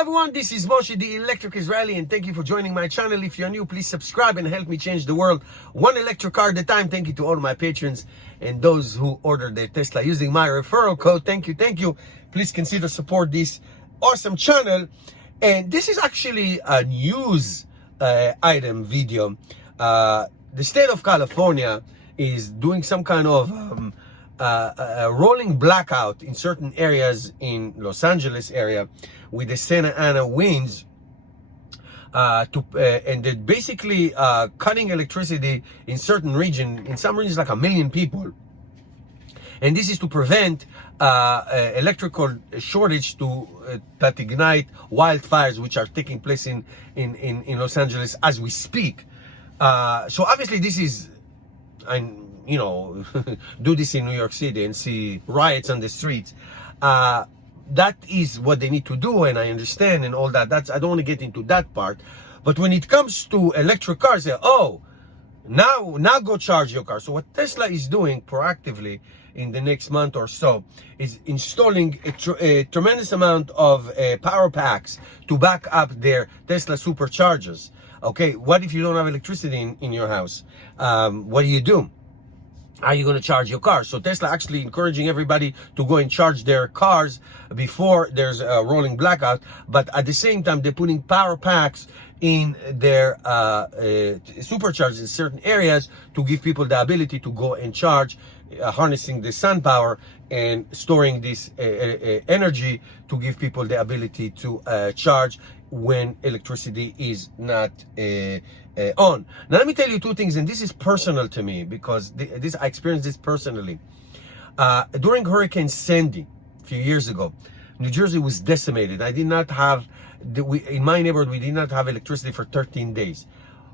everyone, this is Moshe, the Electric Israeli, and thank you for joining my channel. If you're new, please subscribe and help me change the world one electric car at a time. Thank you to all my patrons and those who ordered their Tesla using my referral code. Thank you. Please consider support this awesome channel. And this is actually a news item video. The state of California is doing some kind of a rolling blackout in certain areas in Los Angeles area with the Santa Ana winds, and they're basically cutting electricity in certain region, in some regions like 1 million people. And this is to prevent electrical shortage that ignite wildfires, which are taking place in Los Angeles as we speak. So obviously this is, you know, do this in New York City and see riots on the streets. That is what they need to do, and I understand and all that. I don't want to get into that part. But when it comes to electric cars, say, oh, now go charge your car. So what Tesla is doing proactively in the next month or so is installing a tremendous amount of power packs to back up their Tesla Superchargers. Okay, what if you don't have electricity in your house? What do? How are you going to charge your car? So Tesla actually encouraging everybody to go and charge their cars before there's a rolling blackout. But at the same time, they're putting power packs in their superchargers in certain areas to give people the ability to go and charge, harnessing the sun power and storing this energy to give people the ability to charge when electricity is not on. Now let me tell you two things, and this is personal to me because I experienced this personally. During Hurricane Sandy a few years ago, New Jersey was decimated. I did not have, in my neighborhood, we did not have electricity for 13 days.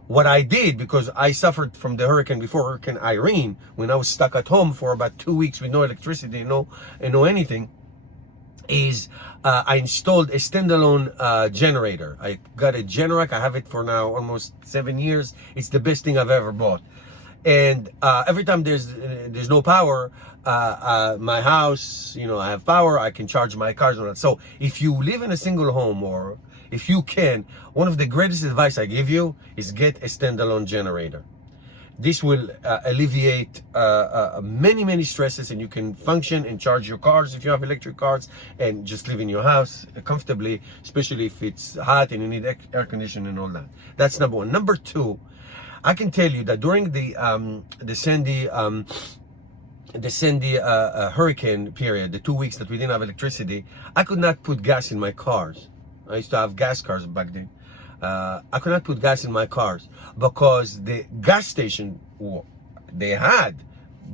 What I did, because I suffered from the hurricane before Hurricane Irene, when I was stuck at home for about 2 weeks with no electricity, no anything, is I installed a standalone generator. I got a Generac. I have it for now almost 7 years. It's the best thing I've ever bought. And every time there's no power, my house, you know, I have power, I can charge my cars on it. So if you live in a single home, or if you can, one of the greatest advice I give you is get a standalone generator. This will alleviate many stresses, and you can function and charge your cars if you have electric cars, and just live in your house comfortably, especially if it's hot and you need air conditioning and all that. That's number one. Number two, I can tell you that during the Sandy hurricane period, the 2 weeks that we didn't have electricity, I could not put gas in my cars. I used to have gas cars back then. I could not put gas in my cars because the gas station, they had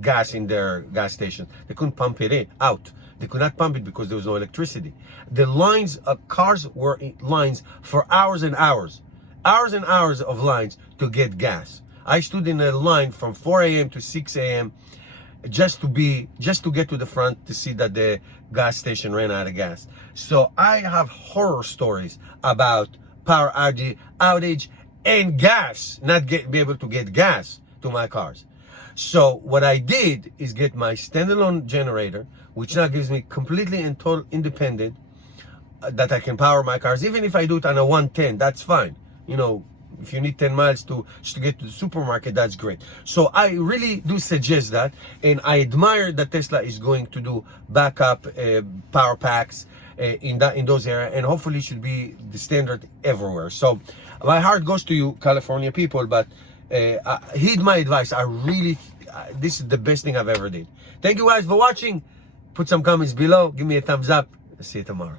gas in their gas station. They couldn't pump it out. They could not pump it because there was no electricity. The lines, cars were in lines for hours and hours of lines to get gas. I stood in a line from 4 a.m. to 6 a.m. just to get to the front to see that the gas station ran out of gas. So I have horror stories about power outage and gas, not be able to get gas to my cars. So what I did is get my standalone generator, which now gives me completely and total independent, that I can power my cars. Even if I do it on a 110, that's fine. You know, if you need 10 miles to get to the supermarket, that's great. So I really do suggest that, and I admire that Tesla is going to do backup power packs in those areas, and hopefully it should be the standard everywhere. So my heart goes to you, California people, but heed my advice. This is the best thing I've ever did. Thank you guys for watching. Put some comments below, give me a thumbs up. See you tomorrow.